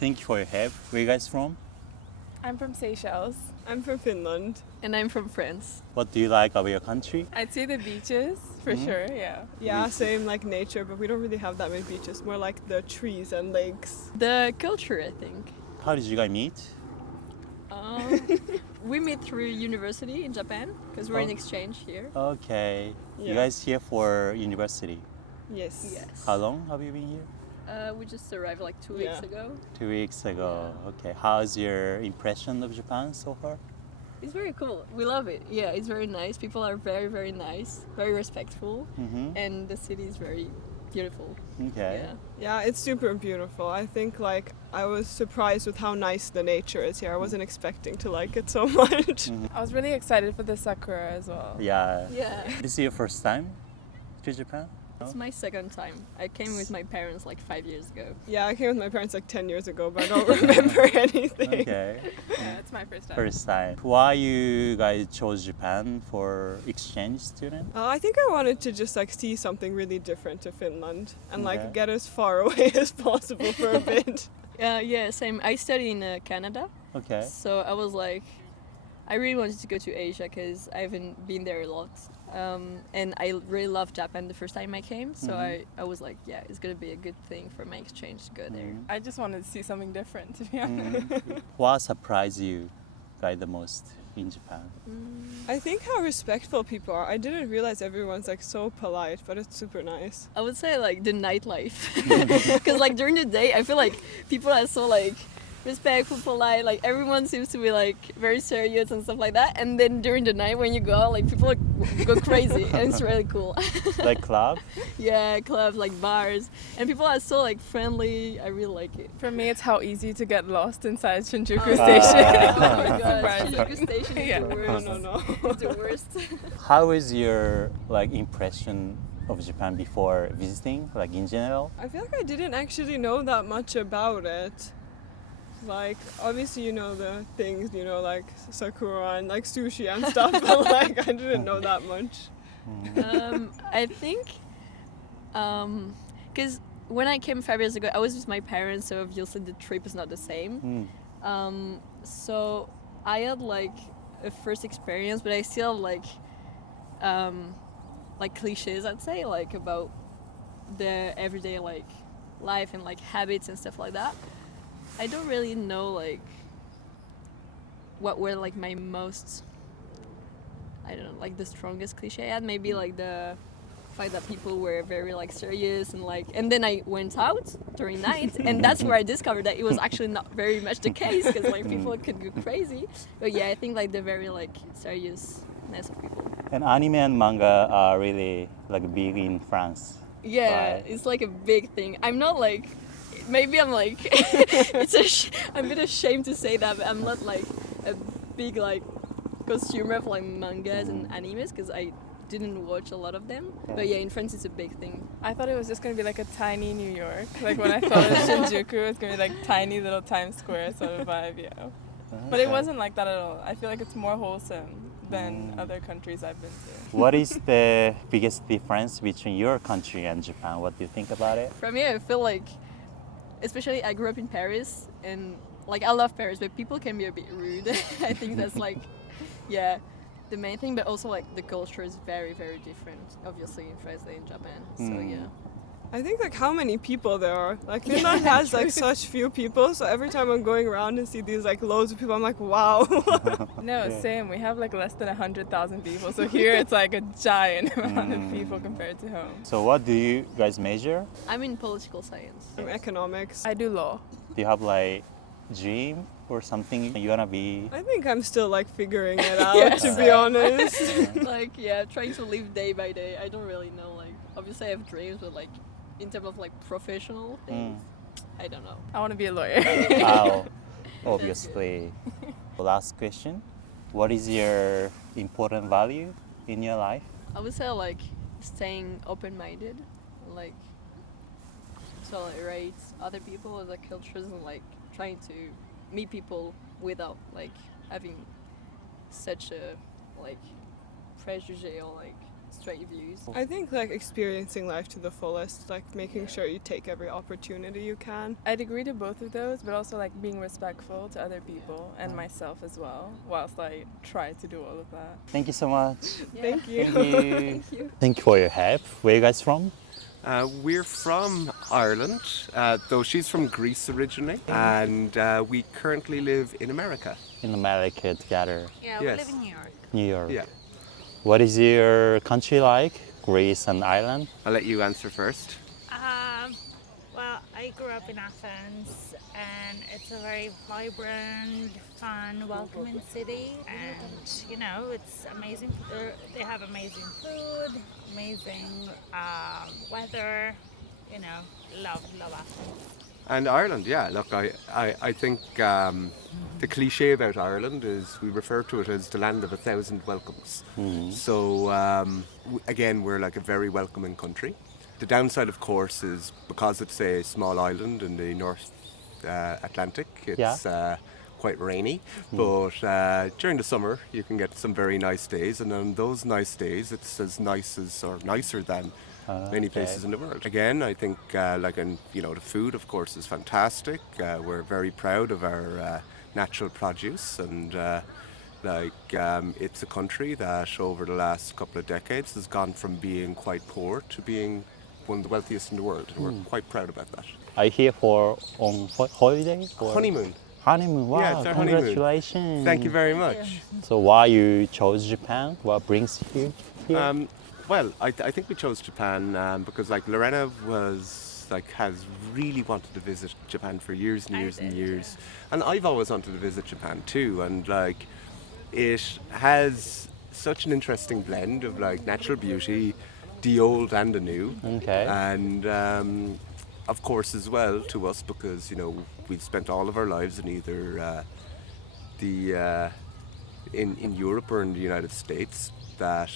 Thank you for your help. Where you guys from? I'm from Seychelles. I'm from Finland. And I'm from France. What do you like about your country? I'd say the beaches, for sure, yeah. Yeah, same like nature, but we don't really have that many beaches. More like the trees and lakes. The culture, I think. How did you guys meet? We met through university in Japan because we're in exchange here. Okay. You Yeah. guys here for university. Yes. Yes. How long have you been here? We just arrived like 2 weeks ago. 2 weeks ago. Okay. How's your impression of Japan so far? It's very cool. We love it. Yeah, it's very nice. People are very, very nice, very respectful, and the city is very beautiful. Okay. Yeah. Yeah, it's super beautiful. I think like I was surprised with how nice the nature is here. I wasn't expecting to like it so much. I was really excited for the sakura as well. Yeah. Yeah. This is your first time to Japan? It's my second time. I came with my parents like 5 years ago. Yeah, I came with my parents like 10 years ago, but I don't remember anything. Okay. Yeah, it's my first time. First time. Why you guys chose Japan for exchange student? I think I wanted to just like see something really different to Finland and Okay. like get as far away as possible for a bit. Yeah, same. I study in Canada. Okay. So I was like, I really wanted to go to Asia because I haven't been there a lot. And I really loved Japan the first time I came. So I was like, yeah, it's going to be a good thing for my exchange to go there. I just wanted to see something different, to be honest. What surprised you guys the most in Japan? I think how respectful people are. I didn't realize everyone's like so polite, but it's super nice. I would say like the nightlife. Because like during the day, I feel like people are so like respectful, polite, like everyone seems to be like very serious and stuff like that. And then during the night when you go out, like people go crazy and it's really cool. Like club? Yeah, clubs, like bars. And people are so like friendly. I really like it. For me, it's how easy to get lost inside Shinjuku Oh. Station. Oh my god, Surprising. Shinjuku Station is Yeah. the worst. No. It's the worst. How is your like impression of Japan before visiting, like in general? I feel like I didn't actually know that much about it. Like, obviously, you know the things, you know, like sakura and like sushi and stuff, but like I didn't know that much. I think, because when I came 5 years ago, I was with my parents, so obviously the trip is not the same. So I had like a first experience, but I still like cliches, I'd say, like about the everyday like life and like habits and stuff like that. I don't really know like what were like my most, I don't know, like the strongest cliche I had. Maybe like the fact that people were very like serious and like, and then I went out during night and that's where I discovered that it was actually not very much the case because like people could go crazy. But yeah, I think like the very like seriousness of people. And anime and manga are really like big in France. Yeah, Right. it's like a big thing. I'm not like, maybe I'm like, I'm a bit ashamed to say that, but I'm not like a big like consumer of like mangas and animes because I didn't watch a lot of them. But yeah, in France it's a big thing. I thought it was just going to be like a tiny New York. Like when I thought of Shinjuku, it's going to be like tiny little Times Square sort of vibe, yeah. But it wasn't like that at all. I feel like it's more wholesome than other countries I've been to. What is the biggest difference between your country and Japan? What do you think about it? For me, I feel like, especially I grew up in Paris and like I love Paris, but people can be a bit rude. I think that's like, yeah, the main thing. But also like the culture is very, very different, obviously in France than in Japan. So yeah. I think like how many people there are. Like Finland has like such few people, so every time I'm going around and see these like loads of people, I'm like, wow. No, same. We have like less than 100,000 people. So here it's like a giant amount of people compared to home. So what do you guys major? I'm in political science. Economics. I do law. Do you have like dream or something you wanna be? I think I'm still like figuring it out, to be honest. Like yeah, trying to live day by day. I don't really know. Like obviously I have dreams, but like in terms of like professional things, I don't know. I want to be a lawyer. Wow, obviously. Last question. What is your important value in your life? I would say like staying open-minded, like tolerate other people, other cultures, and like trying to meet people without like having such a like prejudice or like straight views. I think like experiencing life to the fullest, like making sure you take every opportunity you can. I'd agree to both of those, but also like being respectful to other people and myself as well, whilst I try to do all of that. Thank you so much. Thank you. Thank you. Thank you for your help. Where are you guys from? We're from Ireland, though she's from Greece originally, and we currently live in America. In America together. Yeah, Yes. we live in New York. New York. Yeah, What is your country like? Greece and Ireland? I'll let you answer first. Well, I grew up in Athens, and it's a very vibrant, fun, welcoming city. And you know, it's amazing. They have amazing food, amazing weather. You know, love Athens. And Ireland, yeah, look, I think the cliche about Ireland is we refer to it as the land of 1,000 welcomes. So again, we're like a very welcoming country. The downside, of course, is because it's a small island in the North Atlantic, it's quite rainy. But during the summer, you can get some very nice days, and on those nice days, it's as nice as or nicer than many places in the world. Again, I think the food, of course, is fantastic. We're very proud of our natural produce, and it's a country that over the last couple of decades has gone from being quite poor to being one of the wealthiest in the world, and we're quite proud about that. Are you here for on holiday? Or? Honeymoon. Honeymoon. Wow! Yeah, it's our honeymoon. Congratulations. Thank you very much. So why you chose Japan? What brings you here? Well, I think we chose Japan because Lorena has really wanted to visit Japan for years and years and years, and I've always wanted to visit Japan too. And it has such an interesting blend of natural beauty, the old and the new. Okay. And of course, as well to us, because we've spent all of our lives in either in Europe or in the United States, that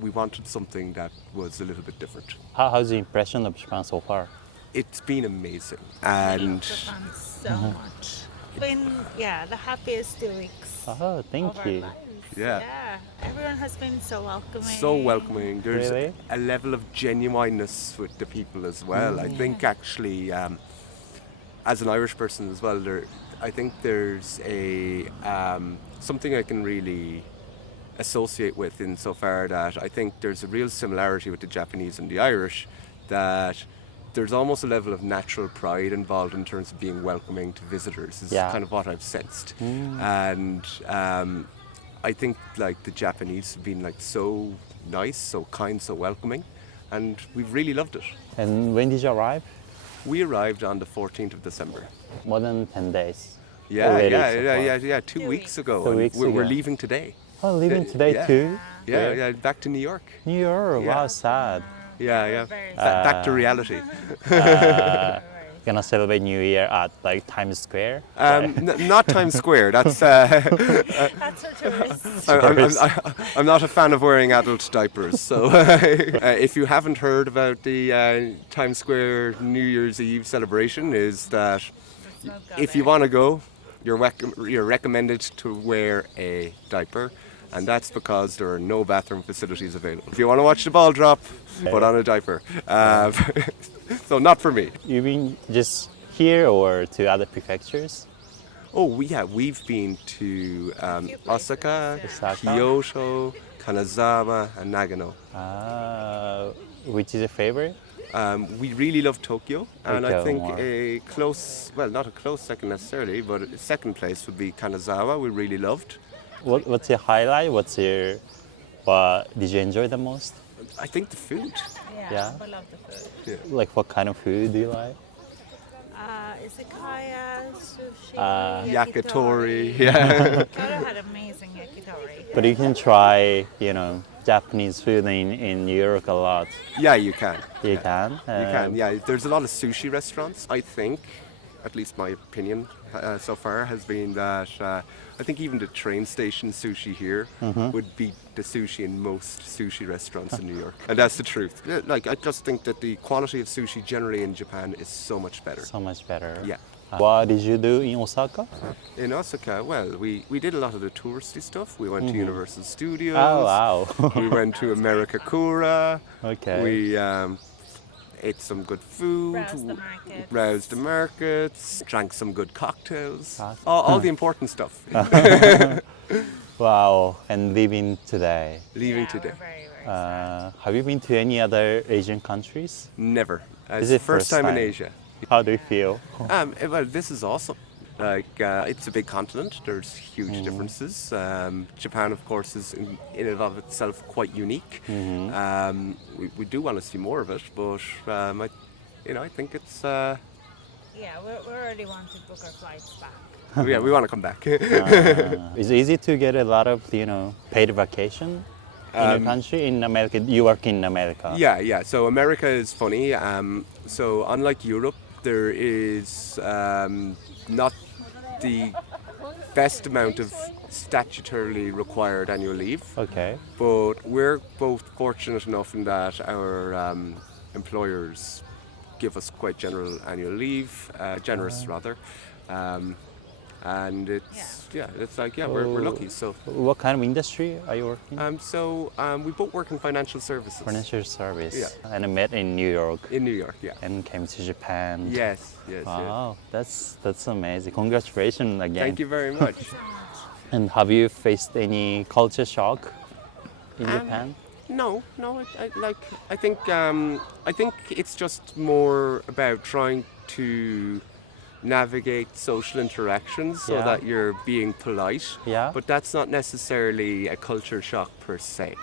we wanted something that was a little bit different. How's the impression of Japan so far? It's been amazing, I love and Japan so much. Been the happiest 2 weeks Oh, thank of our you. lives. Yeah. Everyone has been so welcoming. so welcoming. There's Really? a level of genuineness with the people as well. I think actually, as an Irish person as well, I think there's a something I can really associate with insofar that I think there's a real similarity with the Japanese and the Irish, that there's almost a level of natural pride involved in terms of being welcoming to visitors is kind of what I've sensed. And I think the Japanese have been so nice, so kind, so welcoming, and we've really loved it. And when did you arrive? We arrived on the 14th of December. More than 10 days. Yeah, already yeah, so yeah, far. yeah, 2 weeks ago. 2 and weeks we're ago. leaving today. Oh, leaving today yeah. too? Yeah, yeah, back to New York. New York, Yeah. wow, sad. Yeah, yeah. Very Back to reality. Gonna celebrate New Year at Times Square? Not Times Square. That's That's a tourist. I'm not a fan of wearing adult diapers. So if you haven't heard about the Times Square New Year's Eve celebration, is that if you want to go, you're recommended to wear a diaper, and that's because there are no bathroom facilities available. If you want to watch the ball drop, put on a diaper. So not for me. You been just here or to other prefectures? Oh, we've been to Osaka, Osaka. Kyoto, Kanazawa, and Nagano. Which is your favorite? We really love Tokyo, and I Tokyo think more. not a close second necessarily, but a second place would be Kanazawa. We really loved. What's your highlight? What did you enjoy the most? I think the food. Yeah. I love the food. What kind of food do you like? Izakaya, sushi, Yakitori. Yeah. Kyoto had amazing yakitori. But you can try, Japanese food in New York a lot. Yeah, you can. You can? You can. Yeah, there's a lot of sushi restaurants. I think, at least my opinion so far has been that I think even the train station sushi here would beat the sushi in most sushi restaurants in New York. And that's the truth. I just think that the quality of sushi generally in Japan is so much better. So much better. Yeah. What did you do in Osaka? In Osaka, well, we did a lot of the touristy stuff. We went to Universal Studios. Oh, wow. We went to Americacura. Okay. We ate some good food. Browsed the markets. Drank some good cocktails. All the important stuff. Wow. And leaving today. Leaving Yeah, today. we're very, very sad. Have you been to any other Asian countries? Never. It's Is the it first first time in time? Asia. How do you feel? Well, this is awesome. Like, it's a big continent. There's huge differences. Japan, of course, is in and of itself quite unique. We do want to see more of it, but I think it's Yeah, we already want to book our flights back. yeah, we want to come back. Is it easy to get a lot of, paid vacation in your country? In America, you work in America. Yeah. So America is funny. So unlike Europe, there is not the best amount of statutorily required annual leave. Okay. But we're both fortunate enough in that our employers give us quite general annual leave, generous rather. And it's we're lucky. So What kind of industry are you working? we both work in financial services. Financial service. Yeah. And I met in New York In New York, yeah. and came to Japan. Yes. Wow, that's amazing. Congratulations again. Thank you very much. And have you faced any culture shock in Japan? No. I think it's just more about trying to navigate social interactions so Yeah. that you're being polite. Yeah. But that's not necessarily a culture shock per se.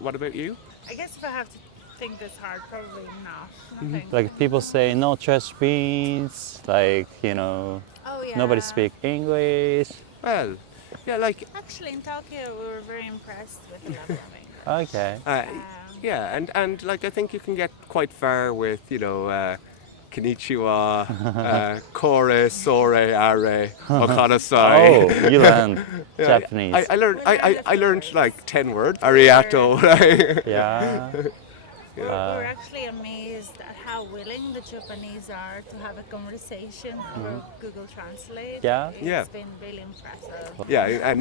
What about you? I guess if I have to think this hard, probably not. Nothing. Like people say no trash bins, like, Oh yeah. nobody speak English. Well, yeah, like Actually, in Tokyo, we were very impressed with the level of English. Okay. yeah, and like I think you can get quite far with konnichiwa, kore, sore, are, okanasai. Oh, you learned Yeah, Japanese. I learned like 10 words. Arigato. Yeah. We're actually amazed at how willing the Japanese are to have a conversation over Google Translate. Yeah? It's Yeah. been really impressive.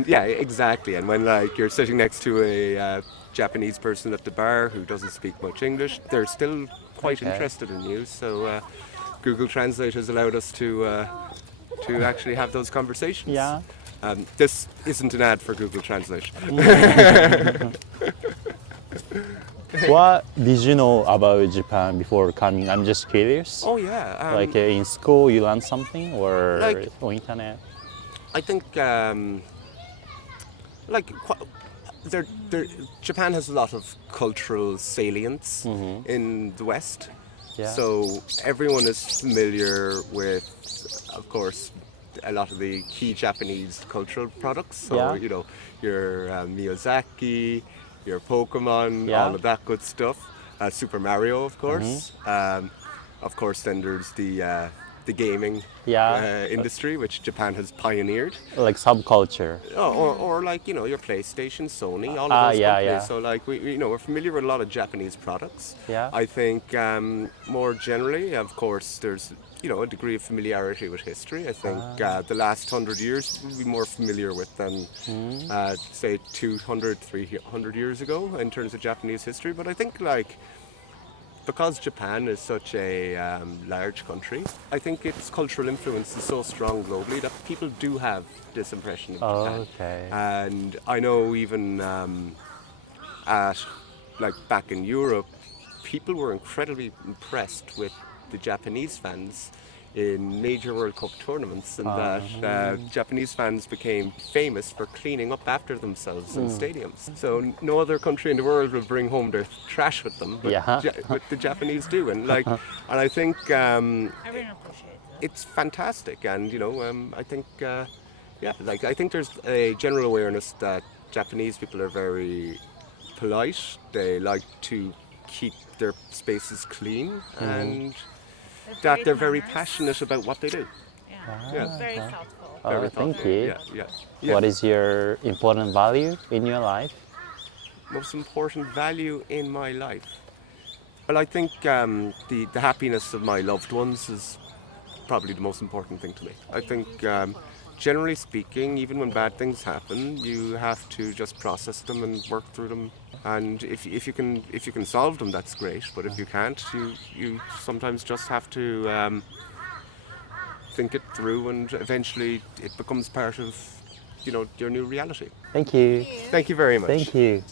Yeah, exactly. And when like you're sitting next to a Japanese person at the bar who doesn't speak much English, they're still quite interested in you. So Google Translate has allowed us to actually have those conversations. Yeah. This isn't an ad for Google Translate. What did you know about Japan before coming? I'm just curious. Oh yeah. Like in school, you learned something, or Like- on internet? I think Japan has a lot of cultural salience in the West. Yeah. So everyone is familiar with, of course, a lot of the key Japanese cultural products. So, Yeah. Your Miyazaki, your Pokemon, Yeah. all of that good stuff. Super Mario, of course. Of course, then there's the gaming Yeah. industry, which Japan has pioneered. Like subculture. Or like your PlayStation, Sony, all of those yeah, companies. yeah. So like we're familiar with a lot of Japanese products. Yeah. I think more generally, of course, there's a degree of familiarity with history. I think the last 100 years we'll be more familiar with than say 200, 300 years ago in terms of Japanese history. But I think because Japan is such a large country, I think its cultural influence is so strong globally that people do have this impression of Japan. Okay. And I know even back in Europe, people were incredibly impressed with the Japanese fans in major World Cup tournaments, and that Japanese fans became famous for cleaning up after themselves in stadiums. So no other country in the world will bring home their trash with them, but, Yeah. but the Japanese do, and I think Everyone appreciates it. it's fantastic, and I think I think there's a general awareness that Japanese people are very polite. They like to keep their spaces clean, and that they're very nice. passionate about what they do. Yeah. Very thoughtful. Very thank thoughtful. you. Yeah. What is your important value in your life? Most important value in my life? Well, I think the happiness of my loved ones is probably the most important thing to me. I think generally speaking, even when bad things happen, you have to just process them and work through them. And if you can solve them, that's great. But if you can't, you sometimes just have to think it through, and eventually it becomes part of your new reality. Thank you. Thank you very much. Thank you.